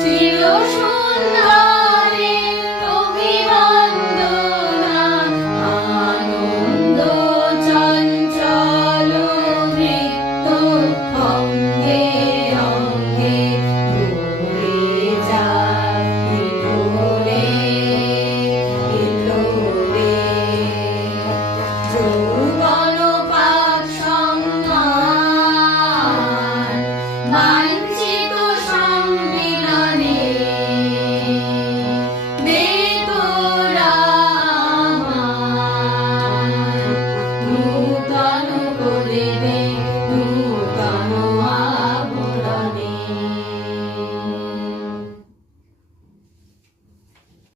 চির